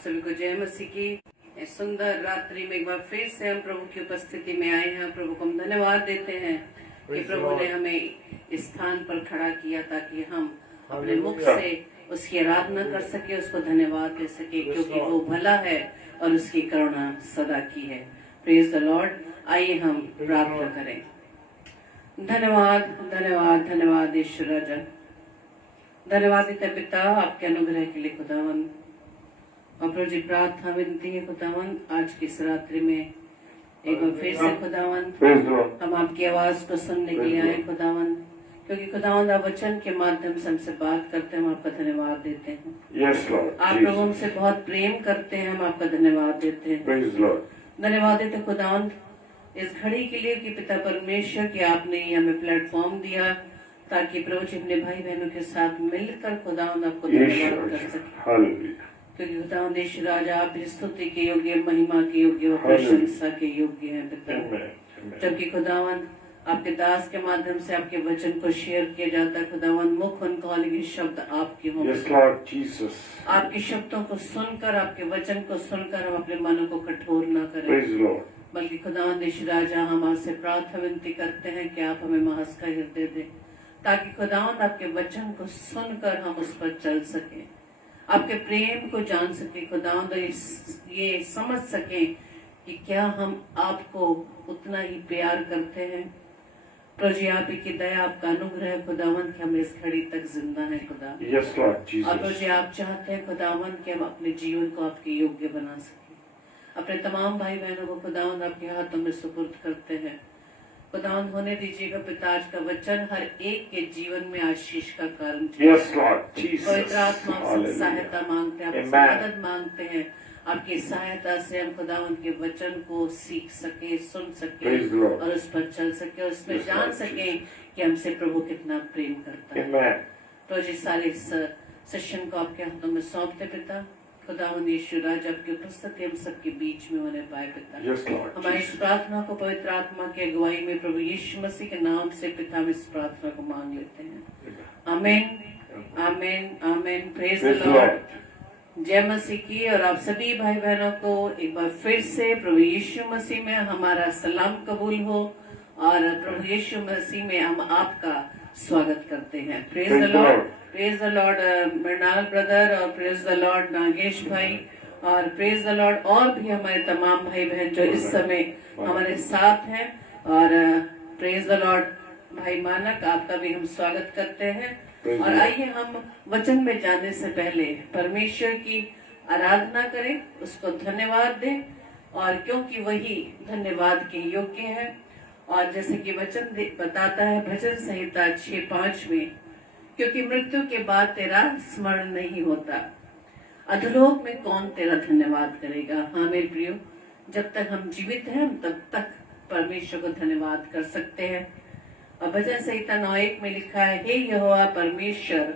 सभी को जय मसीह की। इस सुंदर रात्रि में एक बार फिर से हम प्रभु की उपस्थिति में आए हैं। प्रभु को हम धन्यवाद देते हैं कि प्रभु ने हमें इस स्थान पर खड़ा किया ताकि हम अपने मुख से उसकी आराधना कर सके, उसको धन्यवाद दे सके, क्योंकि वो भला है और उसकी करुणा सदा की है। Praise the Lord. आइए हम प्रार्थना करें। धन्यवाद धन्यवाद धन्यवाद ईश्वर राजा, धन्यवाद देते पिता आपके अनुग्रह के लिए खुदावन। और प्रभु जी प्रार्थना विनती है खुदावन, आज की इस रात्रि में एक बार फिर से खुदावन हम आपकी आवाज को सुनने के लिए आए खुदावन, क्योंकि खुदावन आप वचन के माध्यम से हमसे बात करते हैं। हम आपका धन्यवाद देते हैं। आप प्रभु हमसे बहुत प्रेम करते हैं, हम आपका धन्यवाद देते हैं। धन्यवाद देते खुदावन इस घड़ी के लिए कि पिता परमेश्वर की आपने हमें प्लेटफॉर्म दिया ताकि प्रभु जी अपने भाई बहनों के साथ मिलकर खुदावन आपको धन्यवाद कर सके, क्योंकि खुदावन देश राजा आप स्तुति के योग्य, महिमा के योग्य और प्रशंसा के योग्य हैं पिता। जबकि खुदावन आपके दास के माध्यम से आपके वचन को शेयर किया जाता है खुदावन, मुख उनका लेकिन शब्द आपके होंगे। आपके शब्दों को सुनकर, आपके वचन को सुनकर हम अपने मनों को कठोर न करें, बल्कि खुदावन देश राजा हम आपसे प्रार्थना विनती करते हैं कि आप हमें महस का हृदय दें, ताकि खुदावन आपके वचन को सुनकर हम उस पर चल सके, आपके प्रेम को जान सके खुदावन, ये समझ सके कि क्या हम आपको उतना ही प्यार करते हैं। प्रभु जी आप ही की दया, आपका अनुग्रह खुदावन कि हम इस घड़ी तक जिंदा हैं खुदा। और प्रभु जी आप चाहते हैं खुदावन कि हम अपने जीवन को आपके योग्य बना सके। अपने तमाम भाई बहनों को खुदावन आपके हाथों में सुपुर्द करते हैं। खुदावन होने दीजिएगा पिता आज का वचन हर एक के जीवन में आशीष का कारण। पवित्र आत्मा आपसे सहायता मांगते हैं, आपसे मदद मांगते हैं। आपकी सहायता से हम खुदावन के वचन को सीख सके, सुन सके और उस पर चल सके और उसमें जान सके कि हमसे प्रभु कितना प्रेम करता है। तो जी सारे सेशन को आपके हाथों में सौंपते पिता। खुदावन यीशु राजा आपकी उपस्थिति हम सबके बीच में होने पाए पिता। हमारी इस प्रार्थना को पवित्र आत्मा की अगुवाई में प्रभु यीशु मसीह के नाम से पिता हम इस प्रार्थना को मांग लेते हैं। आमीन आमीन आमीन। Praise the Lord. जय मसीह की। और आप सभी भाई बहनों को एक बार फिर से प्रभु यीशु मसीह में हमारा सलाम कबूल हो और प्रभु यीशु मसीह में हम आपका स्वागत करते हैं। Praise the lord. Praise the lord Mrinal brother और प्रेज द लॉर्ड नागेश भाई और प्रेज द लॉर्ड और भी हमारे तमाम भाई बहन जो इस समय हमारे साथ हैं। और प्रेज द लॉर्ड भाई मानक, आपका भी हम स्वागत करते हैं। और आइए हम वचन में जाने से पहले परमेश्वर की आराधना करें, उसको धन्यवाद दें, और क्योंकि वही धन्यवाद के योग्य है। और जैसे कि वचन बताता है भजन संहिता 6:5 में, क्योंकि मृत्यु के बाद तेरा स्मरण नहीं होता, अधोलोक में कौन तेरा धन्यवाद करेगा। हाँ मेरे प्रियो, जब तक हम जीवित हैं तब तक परमेश्वर को धन्यवाद कर सकते हैं। और भजन संहिता 9:1 में लिखा है, हे यहोवा परमेश्वर,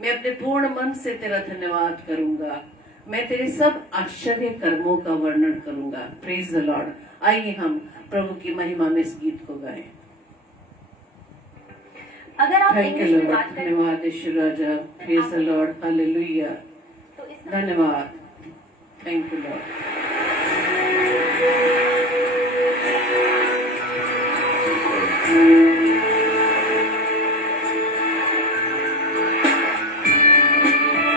मैं अपने पूर्ण मन से तेरा धन्यवाद करूंगा, मैं तेरे सब आश्चर्य कर्मों का वर्णन करूंगा। Praise the Lord. आइए हम प्रभु की महिमा में इस गीत को गाएं। अगर आप इंग्लिश में बात करें, धन्यवाद ईश्वर राजा। Praise the lord. हालेलुया। धन्यवाद। Thank you lord.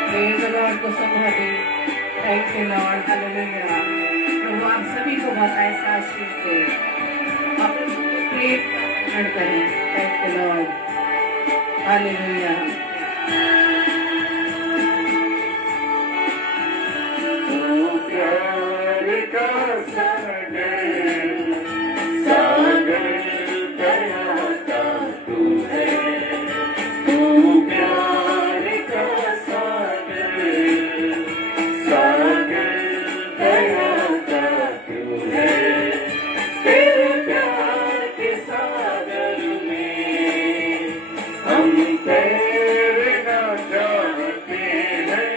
Praise the lord को संभालिए। Thank you lord. हालेलुया। प्रभु आप सभी को बहुत ऐसा आशीष दे, आप प्रेम करें। Thank you lord. हालेलुया। तू प्यार का सागर, सागर दया का तू है, तू प्यार का सागर, सागर दया का तू है। तेरे प्यार के सागर में हम तैरना चाहते हैं,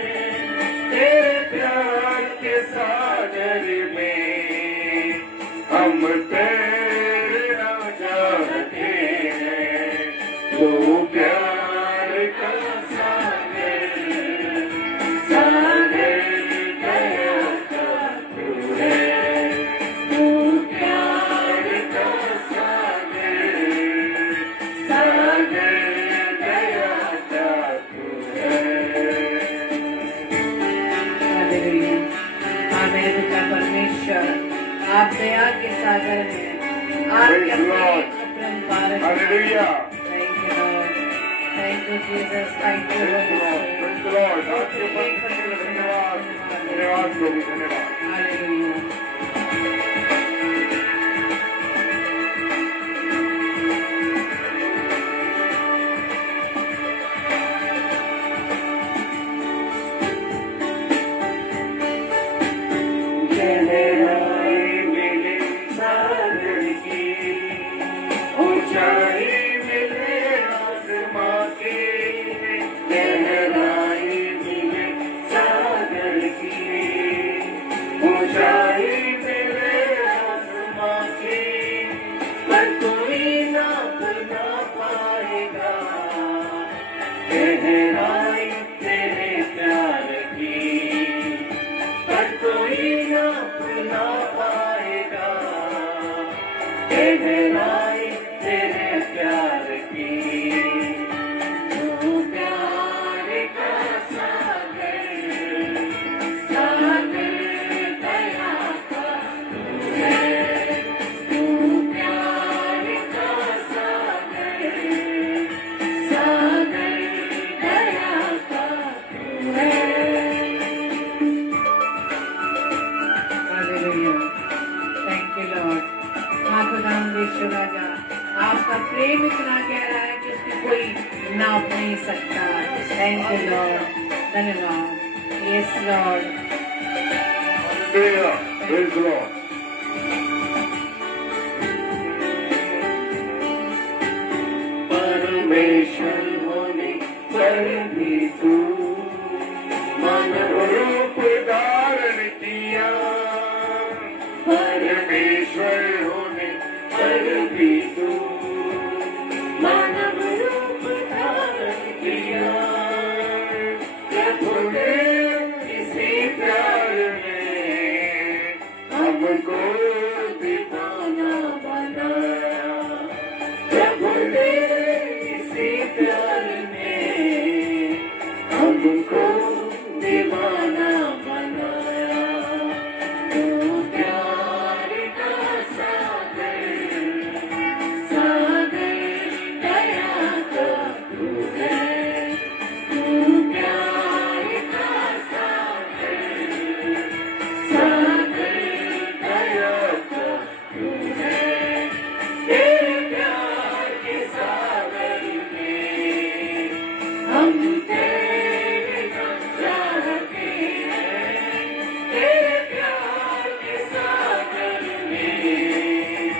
तेरे प्यार के सागर में हालेलुया। हाँ मेरे पिता परमेश्वर, आप दया के सागर हैं, आपके Lord. अपरंपार हैं। Hallelujah. Thank you, Lord. Thank you, Jesus. Thank you, Praise the Holy Lord. Spirit. Praise the Lord. आपके उपस्थिति के लिए धन्यवाद। धन्यवाद प्रभु, धन्यवाद। हालेलुया। गहराई मिले सागर की, ऊंचाई मिले आसमां की। गहराई मिले सागर की, ऊंचाई मिले आसमां की। पर कोई नाप ना पाएगा गहराई तेरे प्यार की। पर कोई नाप ना पाएगा गहराई तेरे प्यार की। तू प्यार का सागर, सागर दया का तू है। तू प्यार का सागर, सागर दया का तू है। हालेलुया। Thank you Lord. हाँ खुदावंद यीशु राजा, आपका प्रेम इतना गहरा है कि उसमें कोई नाप नहीं सकता। थैंक यू लॉर्ड, धन्यवाद। Yes Lord. Hallelujah. Praise the Lord. परमेश्वर होने पर भी तू मानव रूप धारण किया। परमेश्वर होने पर भी तू मानव रूप धारण किया। प्रभु ने इसी प्यार में हमको दीवाना बनाया। प्रभु ने इसी प्यार में हमको दीवाना बनाया। तू प्यार का सागर, सागर दया का तू है। तू प्यार का सागर, सागर दया का तू है। तेरे प्यार के सागर में हम तेरे नाम चाहते हैं। तेरे प्यार के सागर में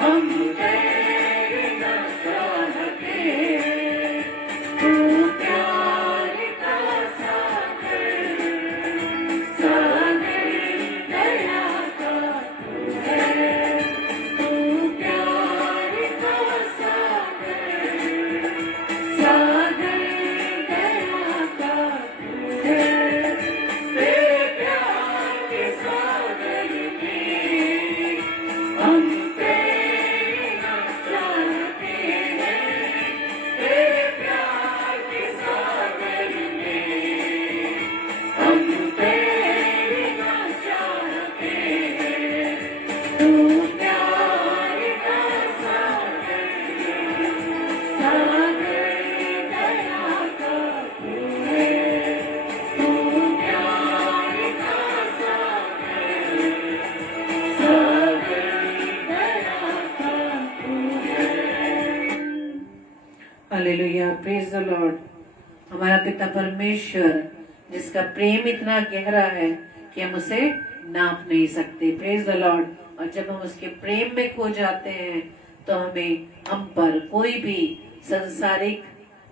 हम तेरे नाम चाहते हैं। तू प्यार का सागर, सागर दया का तू है। तू प्यार का सागर, सागर दया का तू है। तेरे प्यार के सागर में हम तेरे नाम चाहते हैं। तेरे प्यार के सागर में हम तेरे नाम चाहते हैं। तू प्यार का सागर, सागर दया का तू है। तू प्यार का सागर, सागर दया का तू है। हालेलुया। Praise the Lord. हमारा पिता परमेश्वर जिसका प्रेम इतना गहरा है कि हम उसे नाप नहीं सकते। Praise the Lord. और जब हम उसके प्रेम में खो जाते हैं तो हमें हम पर कोई भी संसारिक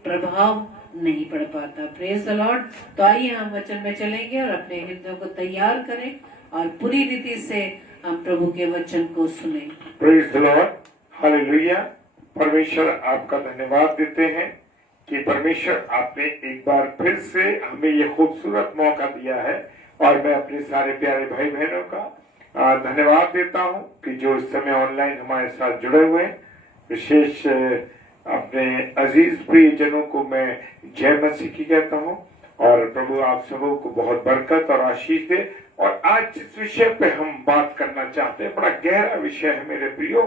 प्रभाव नहीं पड़ पाता। Praise the Lord. तो आइए हम वचन में चलेंगे और अपने हृदयों को तैयार करें और पूरी रीति से हम प्रभु के वचन को सुने। Praise the lord. हालेलुया। परमेश्वर आपका धन्यवाद देते हैं कि परमेश्वर आपने एक बार फिर से हमें ये खूबसूरत मौका दिया है। और मैं अपने सारे प्यारे भाई बहनों का धन्यवाद देता हूं कि जो इस समय ऑनलाइन हमारे साथ जुड़े हुए हैं। विशेष अपने अजीज प्रियजनों को मैं जय मसीह की कहता हूं और प्रभु आप सबों को बहुत बरकत और आशीष दे। और आज जिस विषय पे हम बात करना चाहते हैं बड़ा गहरा विषय है मेरे प्रियो,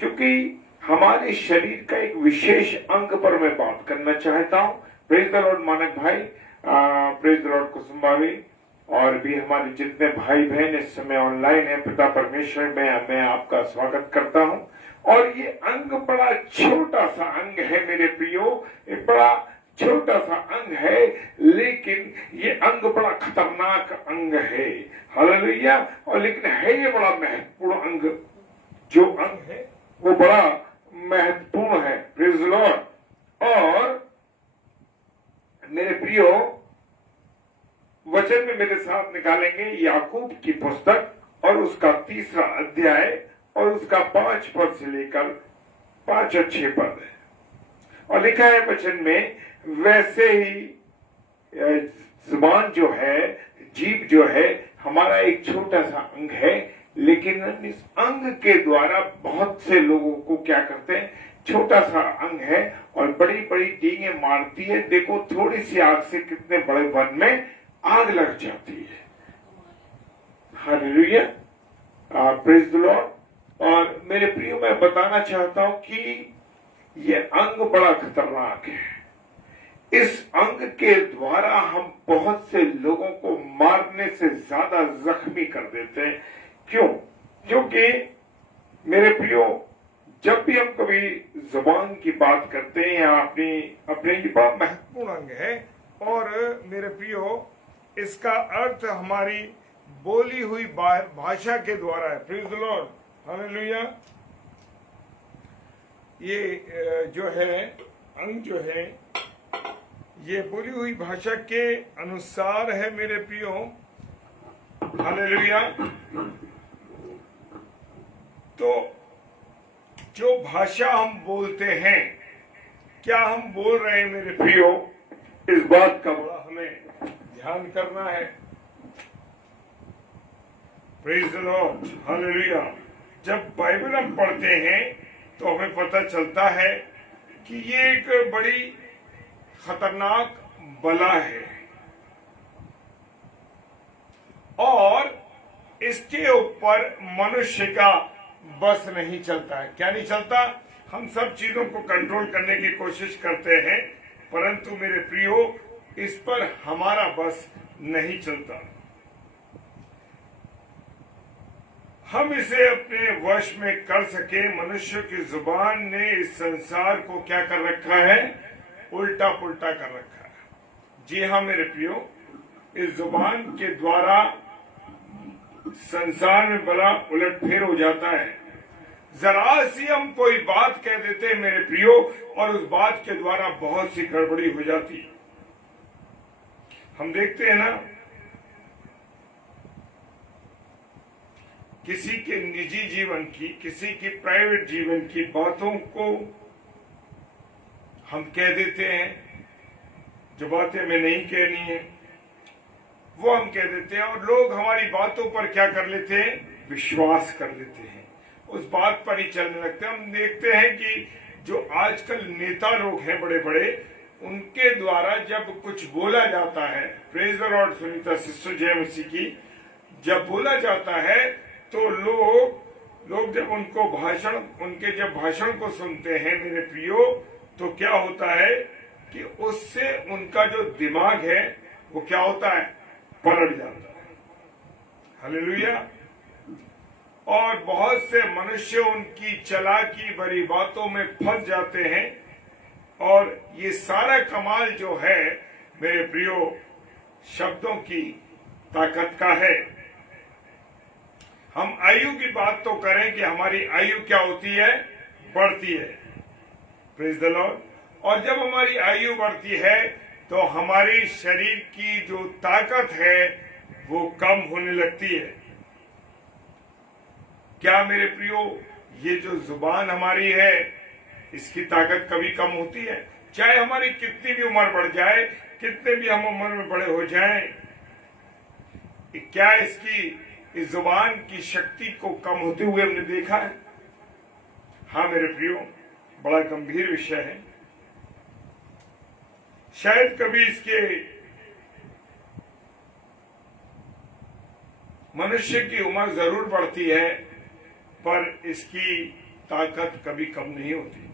क्योंकि हमारे शरीर का एक विशेष अंग पर मैं बात करना चाहता हूँ। प्रेज द लॉर्ड मानक भाई, प्रेज द लॉर्ड कुसुम भाभी, और भी हमारे जितने भाई बहन इस समय ऑनलाइन है, पिता परमेश्वर में मैं आपका स्वागत करता हूँ। और ये अंग बड़ा छोटा सा अंग है मेरे प्रियो, एक बड़ा छोटा सा अंग है, लेकिन ये अंग बड़ा खतरनाक अंग है। हालेलुया। और लेकिन है ये बड़ा महत्वपूर्ण अंग, जो अंग है वो बड़ा महत्वपूर्ण है। Praise the Lord. और मेरे प्रियो वचन में मेरे साथ निकालेंगे याकूब की पुस्तक और उसका 3रा अध्याय और उसका 5 पद से लेकर 5 और 6 पद है। और लिखा है वचन में, वैसे ही जुबान जो है, जीभ जो है, हमारा एक छोटा सा अंग है, लेकिन इस अंग के द्वारा बहुत से लोगों को क्या करते हैं, छोटा सा अंग है और बड़ी बड़ी डींगे मारती है। देखो थोड़ी सी आग से कितने बड़े वन में आग लग जाती है। Hallelujah, praise the Lord. और मेरे प्रियो मैं बताना चाहता हूं कि ये अंग बड़ा खतरनाक है। इस अंग के द्वारा हम बहुत से लोगों को मारने से ज्यादा जख्मी कर देते हैं। क्यों? क्योंकि मेरे प्रियो जब भी हम कभी जुबान की बात करते हैं या अपने ये बड़ा महत्वपूर्ण अंग है, और मेरे प्रियो इसका अर्थ हमारी बोली हुई भाषा के द्वारा है। Praise the lord, hallelujah. ये जो है अंग जो है ये बोली हुई भाषा के अनुसार है मेरे प्रियो। हालेलुया। तो जो भाषा हम बोलते हैं, क्या हम बोल रहे हैं मेरे प्रियो, इस बात का बड़ा हमें ध्यान करना है। Praise the lord, hallelujah. जब बाइबल हम पढ़ते हैं तो हमें पता चलता है कि ये एक बड़ी खतरनाक बला है और इसके ऊपर मनुष्य का बस नहीं चलता है। क्या नहीं चलता? हम सब चीजों को कंट्रोल करने की कोशिश करते हैं, परंतु मेरे प्रियो इस पर हमारा बस नहीं चलता। हम इसे अपने वश में कर सके। मनुष्य की जुबान ने इस संसार को क्या कर रखा है? उल्टा पुल्टा कर रखा है। जी हाँ मेरे प्रियो, इस जुबान के द्वारा संसार में बड़ा उलटफेर हो जाता है। जरा सी हम कोई बात कह देते हैं मेरे प्रियो, और उस बात के द्वारा बहुत सी गड़बड़ी हो जाती है। हम देखते हैं ना, किसी के निजी जीवन की, किसी की प्राइवेट जीवन की बातों को हम कह देते हैं। जो बातें हमें नहीं कहनी है वो हम कह देते हैं, और लोग हमारी बातों पर क्या कर लेते हैं? विश्वास कर लेते हैं, उस बात पर ही चलने लगते हैं। हम देखते हैं कि जो आजकल नेता लोग हैं बड़े बड़े, उनके द्वारा जब कुछ बोला जाता है, praise the Lord Sunita sister जय मसीह की, जब बोला जाता है तो लोग जब उनके जब भाषण को सुनते हैं मेरे प्रियो, तो क्या होता है कि उससे उनका जो दिमाग है वो क्या होता है? पलट जाता है। हालेलुया। और बहुत से मनुष्य उनकी चालाकी भरी बातों में फंस जाते हैं, और ये सारा कमाल जो है मेरे प्रियो शब्दों की ताकत का है। हम आयु की बात तो करें कि हमारी आयु क्या होती है? बढ़ती है। Praise the Lord. और जब हमारी आयु बढ़ती है तो हमारी शरीर की जो ताकत है वो कम होने लगती है। क्या मेरे प्रियो ये जो जुबान हमारी है इसकी ताकत कभी कम होती है? चाहे हमारी कितनी भी उम्र बढ़ जाए, कितने भी हम उम्र में बड़े हो जाएं, क्या इस जुबान की शक्ति को कम होते हुए हमने देखा है? हाँ मेरे प्रियो, बड़ा गंभीर विषय है। शायद कभी इसके मनुष्य की उम्र जरूर बढ़ती है, पर इसकी ताकत कभी कम नहीं होती।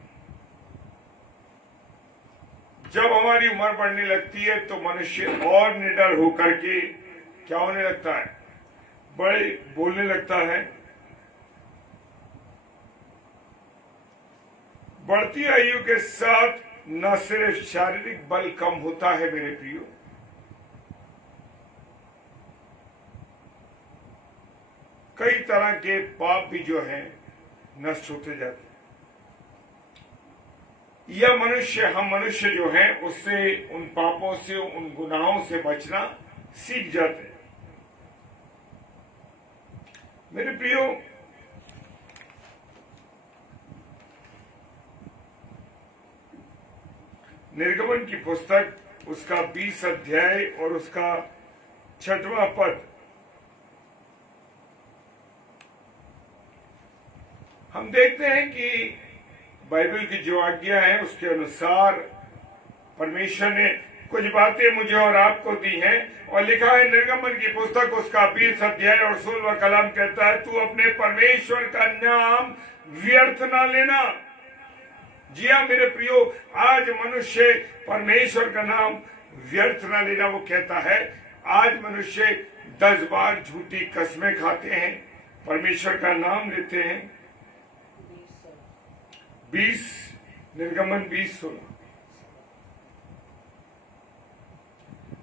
जब हमारी उम्र बढ़ने लगती है तो मनुष्य और निडर होकर के क्या होने लगता है, बड़े बोलने लगता है। बढ़ती आयु के साथ न सिर्फ शारीरिक बल कम होता है मेरे प्रियो, कई तरह के पाप भी जो हैं नष्ट होते जाते हैं। यह मनुष्य, हम मनुष्य जो हैं उससे, उन पापों से, उन गुनाहों से बचना सीख जाते हैं। मेरे प्रियो, निर्गमन की पुस्तक उसका 20 अध्याय और उसका 6वां पद, हम देखते हैं कि बाइबल की जो आज्ञा है उसके अनुसार परमेश्वर ने कुछ बातें मुझे और आपको दी हैं। और लिखा है निर्गमन की पुस्तक उसका 20 अध्याय और 16वां कलाम कहता है, तू अपने परमेश्वर का नाम व्यर्थ ना लेना। जी हाँ मेरे प्रियो, आज मनुष्य परमेश्वर का नाम व्यर्थ ना लेना वो कहता है। आज मनुष्य 10 बार झूठी कसमें खाते हैं, परमेश्वर का नाम लेते हैं। 20 निर्गमन 20:16,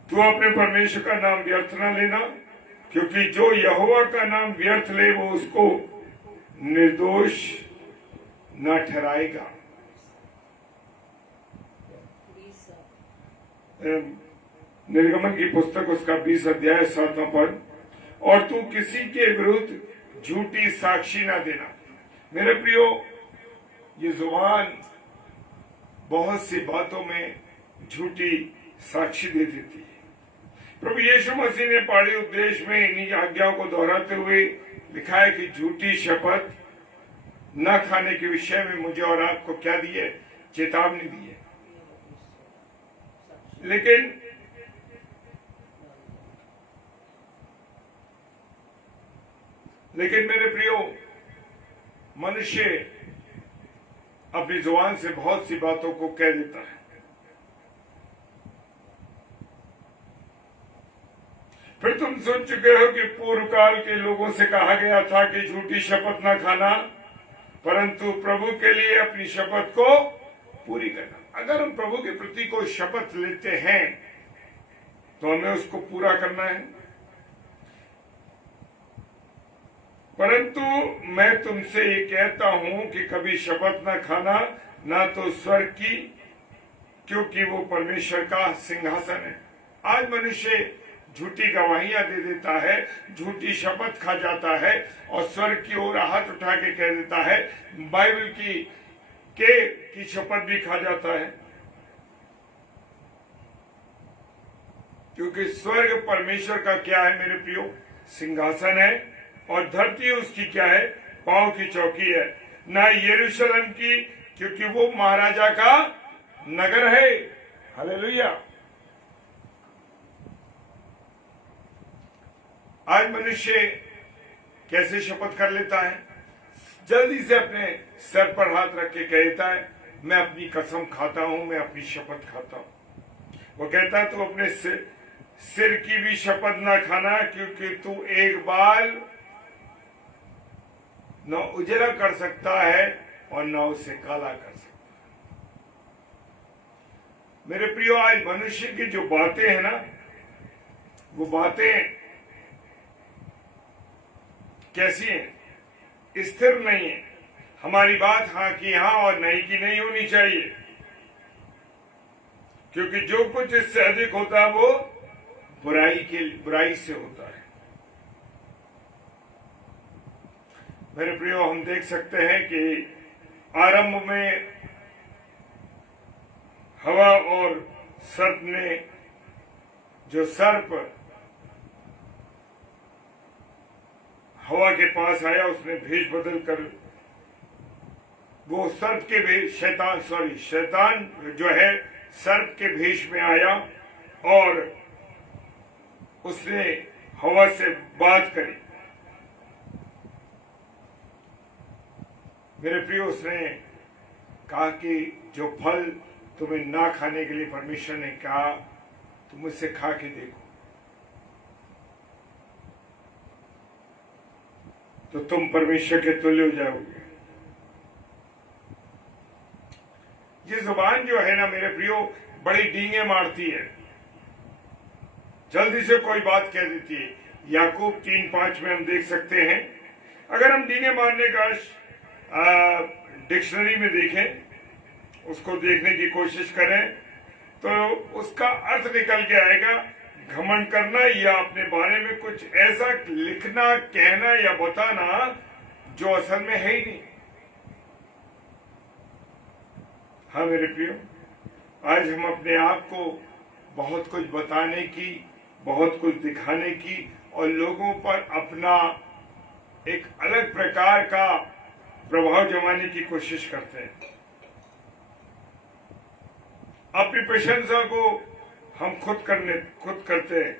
तू अपने परमेश्वर का नाम व्यर्थ ना लेना, क्योंकि जो यहोवा का नाम व्यर्थ ले वो उसको निर्दोष न ठहराएगा। निर्गमन की पुस्तक उसका 20 अध्याय 7वां पद, और तू किसी के विरुद्ध झूठी साक्षी ना देना। मेरे प्रियो, ये जुबान बहुत सी बातों में झूठी साक्षी दे देती है। प्रभु यीशु मसीह ने पहाड़ी उपदेश में इन्हीं आज्ञाओं को दोहराते हुए लिखा है कि झूठी शपथ न खाने के विषय में मुझे और आपको क्या दी है, चेतावनी दी है। लेकिन मेरे प्रियो, मनुष्य अपनी जुबान से बहुत सी बातों को कह देता है। फिर तुम सुन चुके हो कि पूर्व काल के लोगों से कहा गया था कि झूठी शपथ न खाना, परंतु प्रभु के लिए अपनी शपथ को पूरी करना। अगर हम प्रभु के प्रति कोई शपथ लेते हैं तो हमें उसको पूरा करना है। परंतु मैं तुमसे ये कहता हूं कि कभी शपथ न खाना, ना तो स्वर्ग की, क्योंकि वो परमेश्वर का सिंहासन है। आज मनुष्य झूठी गवाहियां दे देता है, झूठी शपथ खा जाता है और स्वर्ग की ओर हाथ उठा के कह देता है, बाइबल की शपथ भी खा जाता है। क्योंकि स्वर्ग परमेश्वर का क्या है मेरे प्रियो, सिंहासन है, और धरती उसकी क्या है, पांव की चौकी है। ना यरूशलेम की, क्योंकि वो महाराजा का नगर है। हालेलुया। आज मनुष्य कैसे शपथ कर लेता है, जल्दी से अपने सर पर हाथ रख के कहता है, मैं अपनी कसम खाता हूं, मैं अपनी शपथ खाता हूं। वो कहता है तू अपने सिर की भी शपथ ना खाना, क्योंकि तू एक बाल न उजला कर सकता है और न उसे काला कर सकता है। मेरे प्रियो, आज मनुष्य की जो बातें हैं ना, वो बातें कैसी हैं, स्थिर नहीं है। हमारी बात हाँ की हाँ और नहीं की नहीं होनी चाहिए, क्योंकि जो कुछ इससे अधिक होता है वो बुराई से होता है। मेरे प्रियो, हम देख सकते हैं कि आरंभ में हवा और सर्प ने, जो सर्प हवा के पास आया, उसने भेष बदल कर वो सर्प के भेष, शैतान जो है सर्प के भेष में आया और उसने हवा से बात करी। मेरे प्रिय, उसने कहा कि जो फल तुम्हें ना खाने के लिए परमेश्वर ने कहा, तुम उससे खा के देखो तो तुम परमेश्वर के तुल्य हो जाओगे। ये जुबान जो है ना मेरे प्रियो, बड़ी डींगे मारती है, जल्दी से कोई बात कह देती है। याकूब 3:5 में हम देख सकते हैं, अगर हम डींगे मारने का डिक्शनरी में देखें, उसको देखने की कोशिश करें, तो उसका अर्थ निकल के आएगा घमंड करना या अपने बारे में कुछ ऐसा लिखना, कहना या बताना जो असल में है ही नहीं। हाँ मेरे प्रियो, आज हम अपने आप को बहुत कुछ बताने की, बहुत कुछ दिखाने की और लोगों पर अपना एक अलग प्रकार का प्रभाव जमाने की कोशिश करते हैं। अपनी प्रशंसा को हम खुद करते हैं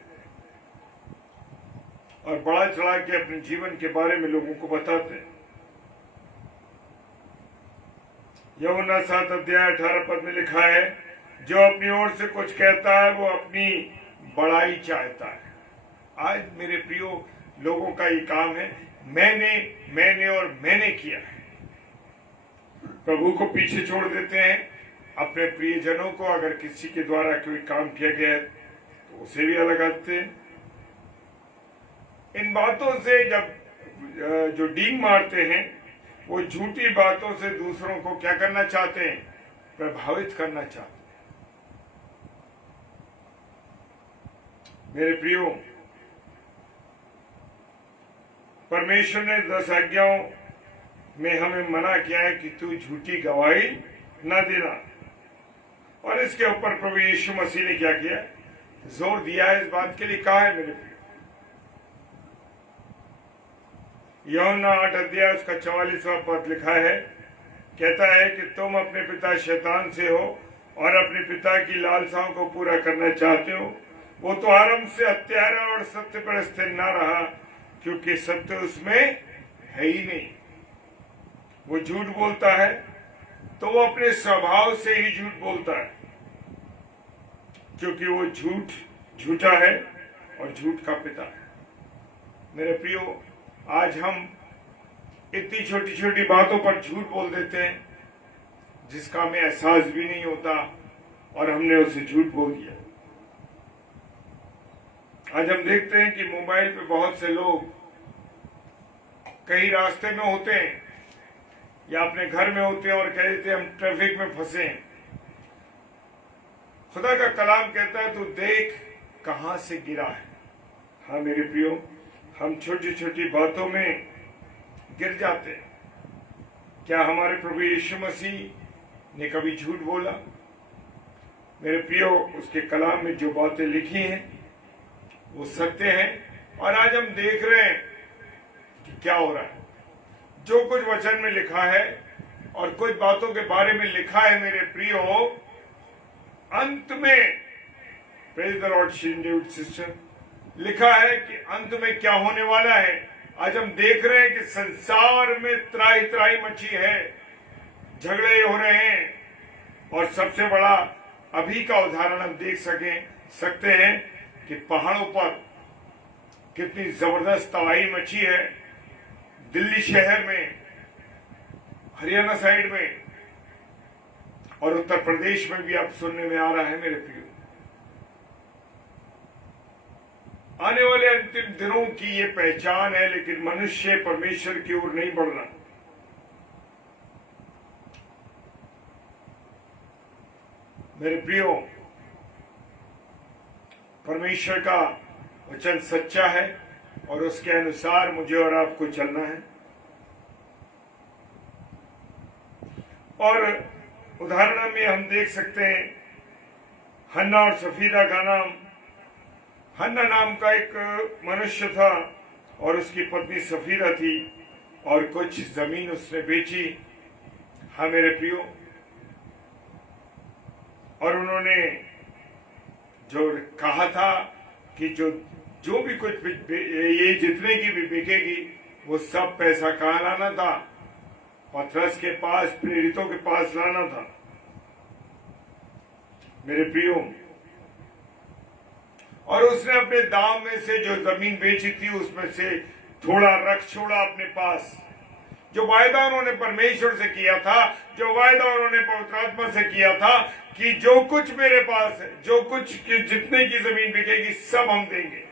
और बड़ा चढ़ा के अपने जीवन के बारे में लोगों को बताते हैं। यूहन्ना 7:18 में लिखा है, जो अपनी ओर से कुछ कहता है वो अपनी बड़ाई चाहता है। आज मेरे प्रियो, लोगों का ये काम है, मैंने और मैंने किया है। प्रभु को पीछे छोड़ देते हैं, अपने प्रियजनों को अगर किसी के द्वारा कोई काम किया गया है तो उसे भी अलग आते हैं। इन बातों से जब जो डींग मारते हैं, वो झूठी बातों से दूसरों को क्या करना चाहते हैं? प्रभावित करना चाहते हैं। मेरे प्रियो, परमेश्वर ने 10 आज्ञाओं में हमें मना किया है कि तू झूठी गवाही न देना, और इसके ऊपर प्रभु यीशु मसीह ने क्या किया? जोर दिया है, इस बात के लिए कहा है मेरे प्रियो। यूहन्ना 8 उसका 44वां पद लिखा है, कहता है कि तुम अपने पिता शैतान से हो और अपने पिता की लालसाओं को पूरा करना चाहते हो। वो तो आरंभ से हत्यारा और सत्य पर स्थिर न रहा, क्योंकि सत्य उसमें है ही नहीं। वो झूठ बोलता है तो वो अपने स्वभाव से ही झूठ बोलता है, क्योंकि वो झूठा है और झूठ का पिता है। मेरे प्रियो, आज हम इतनी छोटी छोटी बातों पर झूठ बोल देते हैं जिसका हमें एहसास भी नहीं होता और हमने उसे झूठ बोल दिया। आज हम देखते हैं कि मोबाइल पे बहुत से लोग कहीं रास्ते में होते हैं या अपने घर में होते हैं और कह देते हैं हम ट्रैफिक में फंसे हैं। खुदा का कलाम कहता है तू देख कहां से गिरा है। हाँ मेरे प्रियो, हम छोटी छोटी बातों में गिर जाते हैं। क्या हमारे प्रभु यीशु मसीह ने कभी झूठ बोला? मेरे प्रियो, उसके कलाम में जो बातें लिखी हैं वो सत्य हैं, और आज हम देख रहे हैं कि क्या हो रहा है। जो कुछ वचन में लिखा है और कुछ बातों के बारे में लिखा है मेरे प्रियो, अंत में, प्रेज द लॉर्ड सिस्टर, लिखा है कि अंत में क्या होने वाला है। आज हम देख रहे हैं कि संसार में त्राही त्राही मची है, झगड़े हो रहे हैं, और सबसे बड़ा अभी का उदाहरण हम देख सकते हैं कि पहाड़ों पर कितनी जबरदस्त तबाही मची है। दिल्ली शहर में, हरियाणा साइड में और उत्तर प्रदेश में भी अब सुनने में आ रहा है मेरे प्रियो। आने वाले अंतिम दिनों की ये पहचान है, लेकिन मनुष्य परमेश्वर की ओर नहीं बढ़ रहा। मेरे प्रियो, परमेश्वर का वचन सच्चा है और उसके अनुसार मुझे और आपको चलना है। और उदाहरण में हम देख सकते हैं हन्ना और सफीदा का नाम। हन्ना नाम का एक मनुष्य था और उसकी पत्नी सफीदा थी, और कुछ जमीन उसने बेची। हाँ मेरे प्रियो, और उन्होंने जो कहा था कि जो भी कुछ ये जितने की भी बिकेगी वो सब पैसा कहाँ लाना था? पतरस के पास, प्रेरितों के पास लाना था। मेरे प्रियो, और उसने अपने दाम में से जो जमीन बेची थी उसमें से थोड़ा रख छोड़ा अपने पास। जो वायदा उन्होंने परमेश्वर से किया था, जो वायदा उन्होंने पवित्र आत्मा से किया था कि जो कुछ मेरे पास है, जो कुछ जितने की जमीन बिकेगी सब हम देंगे,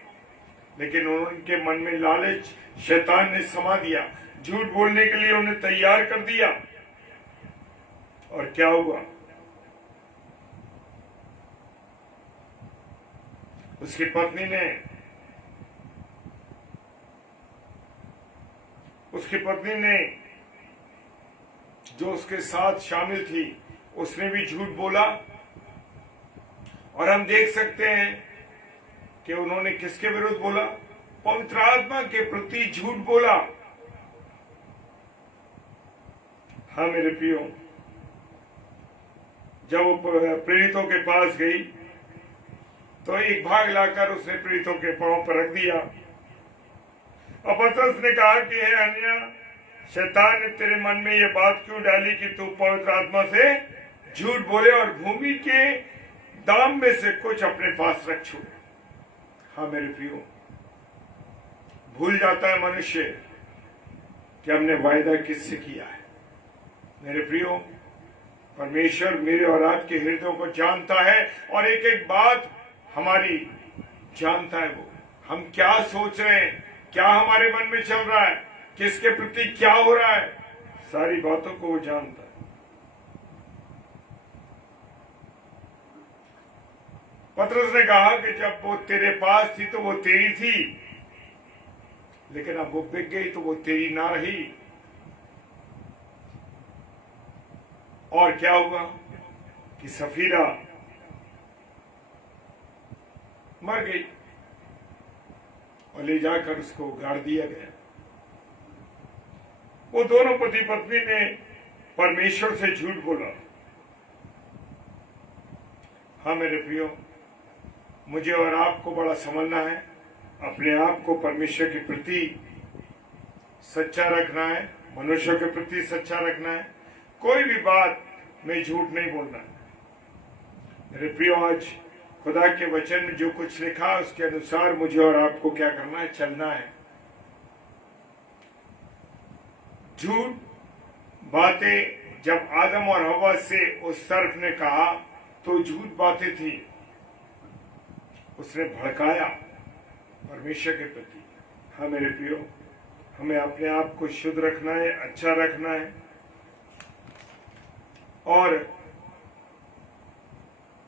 लेकिन उनके मन में लालच शैतान ने समा दिया, झूठ बोलने के लिए उन्हें तैयार कर दिया। और क्या हुआ? उसकी पत्नी ने जो उसके साथ शामिल थी, उसने भी झूठ बोला। और हम देख सकते हैं कि उन्होंने किसके विरुद्ध बोला? पवित्र आत्मा के प्रति झूठ बोला। हाँ मेरे प्रियो, जब वो प्रेरितों के पास गई तो एक भाग लाकर उसने प्रेरितों के पांव पर रख दिया। और पतरस ने कहा कि हे हनन्याह, शैतान ने तेरे मन में ये बात क्यों डाली कि तू पवित्र आत्मा से झूठ बोले और भूमि के दाम में से कुछ अपने पास रख छोड़े। हाँ मेरे प्रियो, भूल जाता है मनुष्य कि हमने वायदा किससे किया है। मेरे प्रियो, परमेश्वर मेरे और आपके हृदयों को जानता है और एक एक बात हमारी जानता है। वो हम क्या सोच रहे हैं, क्या हमारे मन में चल रहा है, किसके प्रति क्या हो रहा है, सारी बातों को वो जानता है। पतरस ने कहा कि जब वो तेरे पास थी तो वो तेरी थी, लेकिन अब वो बिक गई तो वो तेरी ना रही। और क्या हुआ कि सफीरा मर गई और ले जाकर उसको गाड़ दिया गया। वो दोनों पति पत्नी ने परमेश्वर से झूठ बोला। हाँ मेरे प्रियो, मुझे और आपको बड़ा समझना है, अपने आप को परमेश्वर के प्रति सच्चा रखना है, मनुष्य के प्रति सच्चा रखना है, कोई भी बात में झूठ नहीं बोलना है। मेरे प्रियो, आज खुदा के वचन में जो कुछ लिखा है उसके अनुसार मुझे और आपको क्या करना है? चलना है। झूठ बातें जब आदम और हवा से उस सर्प ने कहा तो झूठ बातें थी, उसने भड़काया परमेश्वर के प्रति। हाँ मेरे प्रियो, हमें अपने आप को शुद्ध रखना है, अच्छा रखना है। और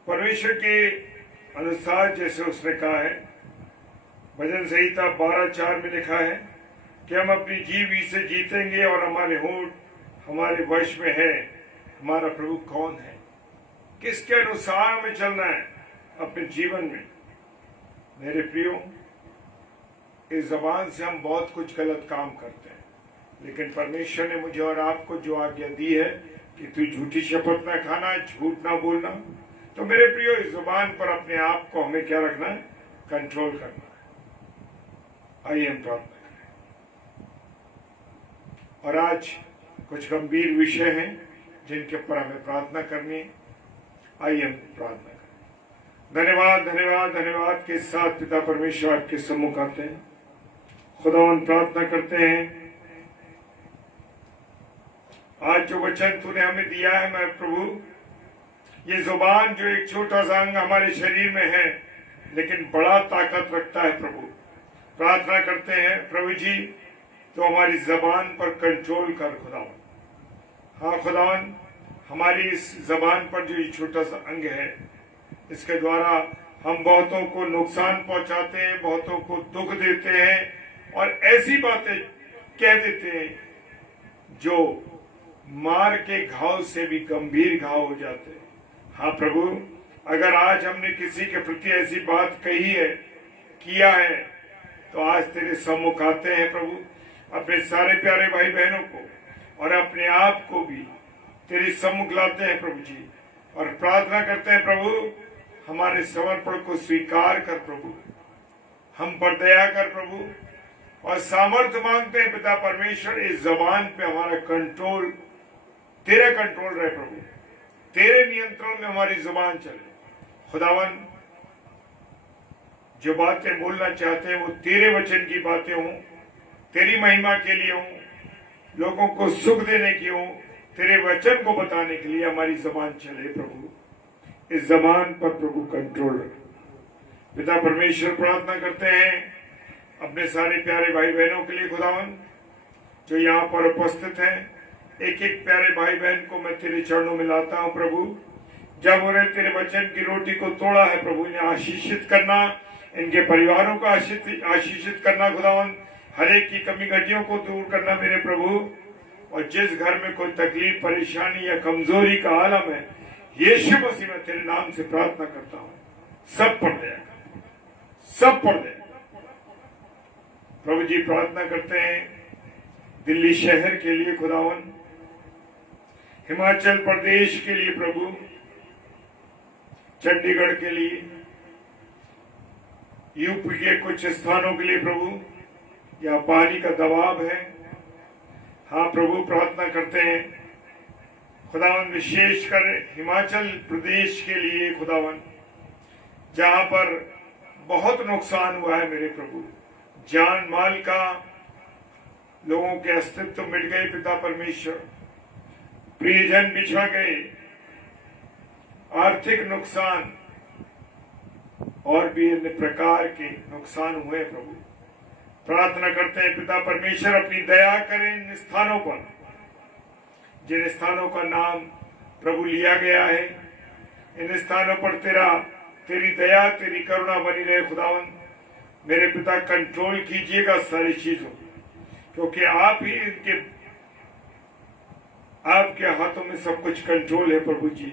परमेश्वर के अनुसार जैसे उसने कहा है, भजन संहिता 12:4 में लिखा है कि हम अपनी जीवी से जीतेंगे और हमारे होंठ हमारे वश में है। हमारा प्रभु कौन है? किसके अनुसार हमें चलना है अपने जीवन में? मेरे प्रियो, इस जबान से हम बहुत कुछ गलत काम करते हैं, लेकिन परमेश्वर ने मुझे और आपको जो आज्ञा दी है कि तू झूठी शपथ ना खाना, झूठ ना बोलना, तो मेरे प्रियो इस जुबान पर अपने आप को हमें क्या रखना है? कंट्रोल करना है। आइए हम प्रार्थना करें। और आज कुछ गंभीर विषय हैं जिनके ऊपर हमें प्रार्थना करनी है। आइए हम प्रार्थना करें। धन्यवाद धन्यवाद धन्यवाद के साथ पिता परमेश्वर आपके सम्मुख आते हैं। खुदावन प्रार्थना करते हैं, आज जो वचन तूने हमें दिया है, मैं प्रभु, ये जुबान जो एक छोटा सा अंग हमारे शरीर में है लेकिन बड़ा ताकत रखता है प्रभु, प्रार्थना करते हैं प्रभु जी तो हमारी जबान पर कंट्रोल कर खुदावन। हाँ खुदावन, हमारी इस जबान पर जो ये छोटा सा अंग है, इसके द्वारा हम बहुतों को नुकसान पहुंचाते हैं, बहुतों को दुख देते हैं और ऐसी बातें कह देते हैं जो मार के घाव से भी गंभीर घाव हो जाते हैं। हाँ प्रभु, अगर आज हमने किसी के प्रति ऐसी बात कही है, किया है, तो आज तेरे सम्मुख आते हैं प्रभु, अपने सारे प्यारे भाई बहनों को और अपने आप को भी तेरे सम्मुख लाते हैं प्रभु जी, और प्रार्थना करते हैं प्रभु, हमारे समर्पण को स्वीकार कर प्रभु, हम पर दया कर प्रभु, और सामर्थ्य मांगते हैं पिता परमेश्वर, इस जबान पे हमारा कंट्रोल, तेरा कंट्रोल रहे प्रभु, तेरे नियंत्रण में हमारी जुबान चले। खुदावन, जो बातें बोलना चाहते हैं वो तेरे वचन की बातें हों, तेरी महिमा के लिए हों, लोगों को सुख देने की हों, तेरे वचन को बताने के लिए हमारी जबान चले प्रभु। इस जबान पर प्रभु कंट्रोल रहे। पिता परमेश्वर, प्रार्थना करते हैं अपने सारे प्यारे भाई बहनों के लिए खुदावन, जो यहाँ पर उपस्थित हैं। एक एक प्यारे भाई बहन को मैं तेरे चरणों में लाता हूँ प्रभु। जब उन्हें तेरे वचन की रोटी को तोड़ा है प्रभु, इन्हें आशीषित करना, इनके परिवारों को आशीषित करना खुदावन, हर एक की कमी घटियों को दूर करना मेरे प्रभु। और जिस घर में कोई तकलीफ, परेशानी या कमजोरी का आलम है, यीशु मसीह में तेरे नाम से प्रार्थना करता हूँ, सब पढ़ दे, सब पढ़ दे प्रभु जी। प्रार्थना करते हैं दिल्ली शहर के लिए खुदावन, हिमाचल प्रदेश के लिए प्रभु, चंडीगढ़ के लिए, यूपी के कुछ स्थानों के लिए प्रभु, या पानी का दबाव है। हाँ प्रभु, प्रार्थना करते हैं खुदावन, विशेषकर हिमाचल प्रदेश के लिए खुदावन, जहां पर बहुत नुकसान हुआ है मेरे प्रभु, जान माल का, लोगों के अस्तित्व मिट गए पिता परमेश्वर, प्रियजन बिछड़ गए, आर्थिक नुकसान और भी अन्य प्रकार के नुकसान हुए प्रभु। प्रार्थना करते हैं पिता परमेश्वर, अपनी दया करें इन स्थानों पर, जिन स्थानों का नाम प्रभु लिया गया है। इन स्थानों पर तेरी दया, तेरी करुणा बनी रहे खुदावन। मेरे पिता, कंट्रोल कीजिएगा सारी चीजों, क्योंकि आप ही आपके हाथों में सब कुछ कंट्रोल है प्रभु जी।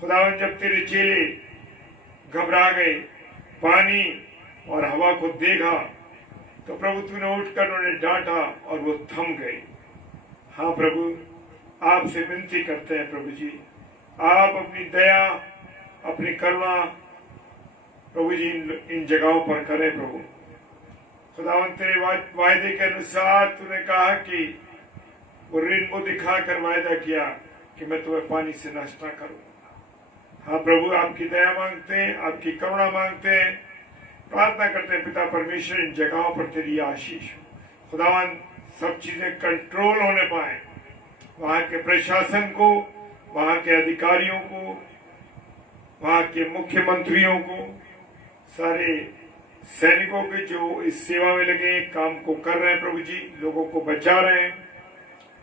खुदावन, जब तेरे चेले घबरा गए, पानी और हवा को देखा, तो प्रभु तूने उठकर उन्हें डांटा और वो थम गए। हाँ प्रभु, आपसे विनती करते हैं प्रभु जी, आप अपनी दया, अपनी करुणा प्रभु जी इन जगहों पर करें प्रभु। खुदावन, तेरे वायदे के अनुसार तूने कहा कि वो रेनबो दिखाकर वायदा किया कि मैं तुम्हें पानी से नष्ट न करूंगा। हाँ प्रभु, आपकी दया मांगते हैं, आपकी करुणा मांगते हैं, प्रार्थना करते हैं पिता परमेश्वर, इन जगहों पर तेरी आशीष हो खुदावन, सब चीजें कंट्रोल होने पाए, वहां के प्रशासन को, वहां के अधिकारियों को, वहां के मुख्यमंत्रियों को, सारे सैनिकों के जो इस सेवा में लगे, काम को कर रहे हैं प्रभु जी, लोगों को बचा रहे हैं,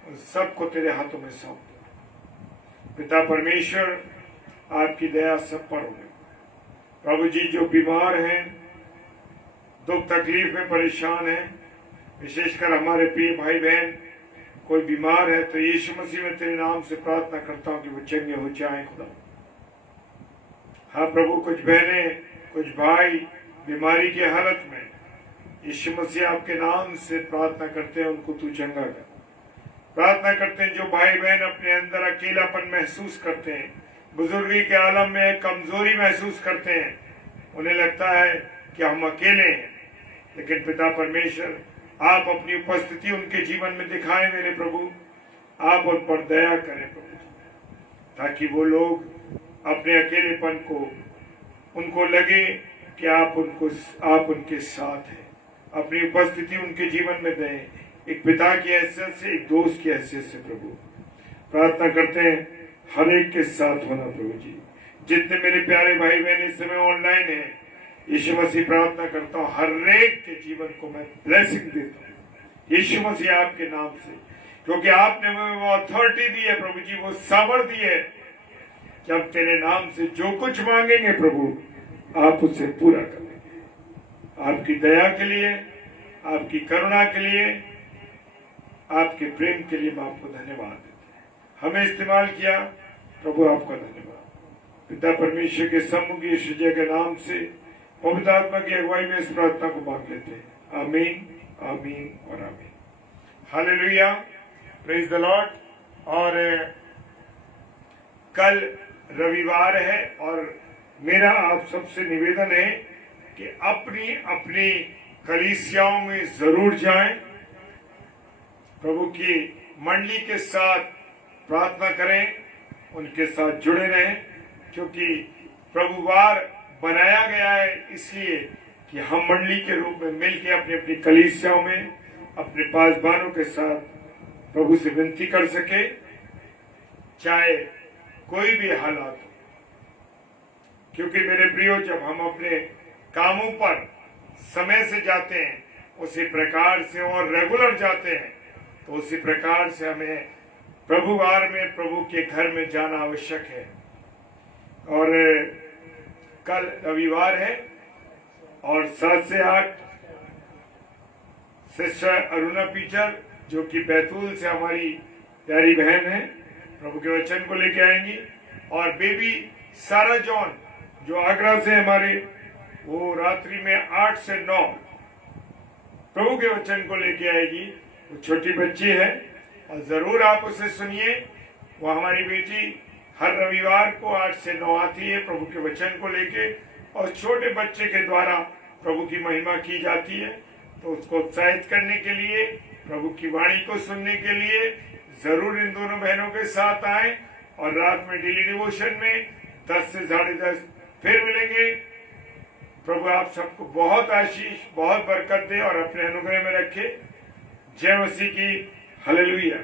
उन सबको तेरे हाथों में सौंप दो पिता परमेश्वर। आपकी दया सब पर हो प्रभु जी। जो बीमार हैं, दुख तकलीफ में परेशान हैं, विशेषकर हमारे प्रिय भाई बहन कोई बीमार है, तो यीशु मसीह में तेरे नाम से प्रार्थना करता हूं कि वो चंगे हो जाएं खुदा। हाँ प्रभु, कुछ बहनें, कुछ भाई बीमारी की हालत में, यीशु मसीह आपके नाम से प्रार्थना करते हैं, उनको तू चंगा कर। प्रार्थना करते हैं जो भाई बहन अपने अंदर अकेलापन महसूस करते हैं, बुजुर्गी के आलम में कमजोरी महसूस करते हैं, उन्हें लगता है कि हम अकेले हैं, लेकिन पिता परमेश्वर, आप अपनी उपस्थिति उनके जीवन में दिखाएं मेरे प्रभु। आप उन पर दया करें प्रभु, ताकि वो लोग अपने अकेलेपन को, उनको लगे कि आप उनके साथ हैं। अपनी उपस्थिति उनके जीवन में दें, एक पिता की हैसियत से, एक दोस्त की हैसियत से प्रभु। प्रार्थना करते हैं हर एक के साथ होना प्रभु जी। जितने मेरे प्यारे भाई बहन इस समय ऑनलाइन है, यीशु मसीह प्रार्थना करता हूँ हर एक के जीवन को मैं ब्लेसिंग देता हूँ यीशु मसीह आपके नाम से, क्योंकि आपने वो अथॉरिटी दी है प्रभु जी, वो सामर्थ दी है कि हम तेरे नाम से जो कुछ मांगेंगे प्रभु, आप उसे पूरा करेंगे। आपकी दया के लिए, आपकी करुणा के लिए, आपके प्रेम के लिए मैं आपको धन्यवाद देते हैं। हमें इस्तेमाल किया प्रभु, आपका धन्यवाद। पिता परमेश्वर के सम्मुख यीशु जी के नाम से पवित्र आत्मा की अगुवाई में इस प्रार्थना को मांग लेते हैं। आमीन, आमीन और आमीन। Hallelujah, praise the Lord. और कल रविवार है और मेरा आप सबसे निवेदन है कि अपनी अपनी कलीसियाओं में जरूर जाएं, प्रभु की मंडली के साथ प्रार्थना करें, उनके साथ जुड़े रहें, क्योंकि प्रभुवार बनाया गया है इसलिए कि हम मंडली के रूप में मिलकर अपनी अपनी कलीसियाओं में अपने पासबानों के साथ प्रभु से विनती कर सके, चाहे कोई भी हालात हो। क्योंकि मेरे प्रियो, जब हम अपने कामों पर समय से जाते हैं, उसी प्रकार से और रेगुलर जाते हैं, तो उसी प्रकार से हमें प्रभुवार में प्रभु के घर में जाना आवश्यक है। और कल रविवार है और 7 से 8 सिस्टर अरुणा पीटर, जो कि बैतूल से हमारी प्यारी बहन है, प्रभु के वचन को लेके आएंगी। और बेबी सारा जॉन, जो आगरा से हमारे, वो रात्रि में 8 से 9 प्रभु के वचन को लेके आएगी। वो छोटी बच्ची है और जरूर आप उसे सुनिए। वो हमारी बेटी हर रविवार को 8 से 9 आती है प्रभु के वचन को लेके, और छोटे बच्चे के द्वारा प्रभु की महिमा की जाती है। तो उसको उत्साहित करने के लिए, प्रभु की वाणी को सुनने के लिए जरूर इन दोनों बहनों के साथ आए। और रात में डेली डिवोशन में 10 से 10:30 फिर मिलेंगे। प्रभु आप सबको बहुत आशीष, बहुत बरकत दे और अपने अनुग्रह में रखे। जय मसीह की। हालेलुया।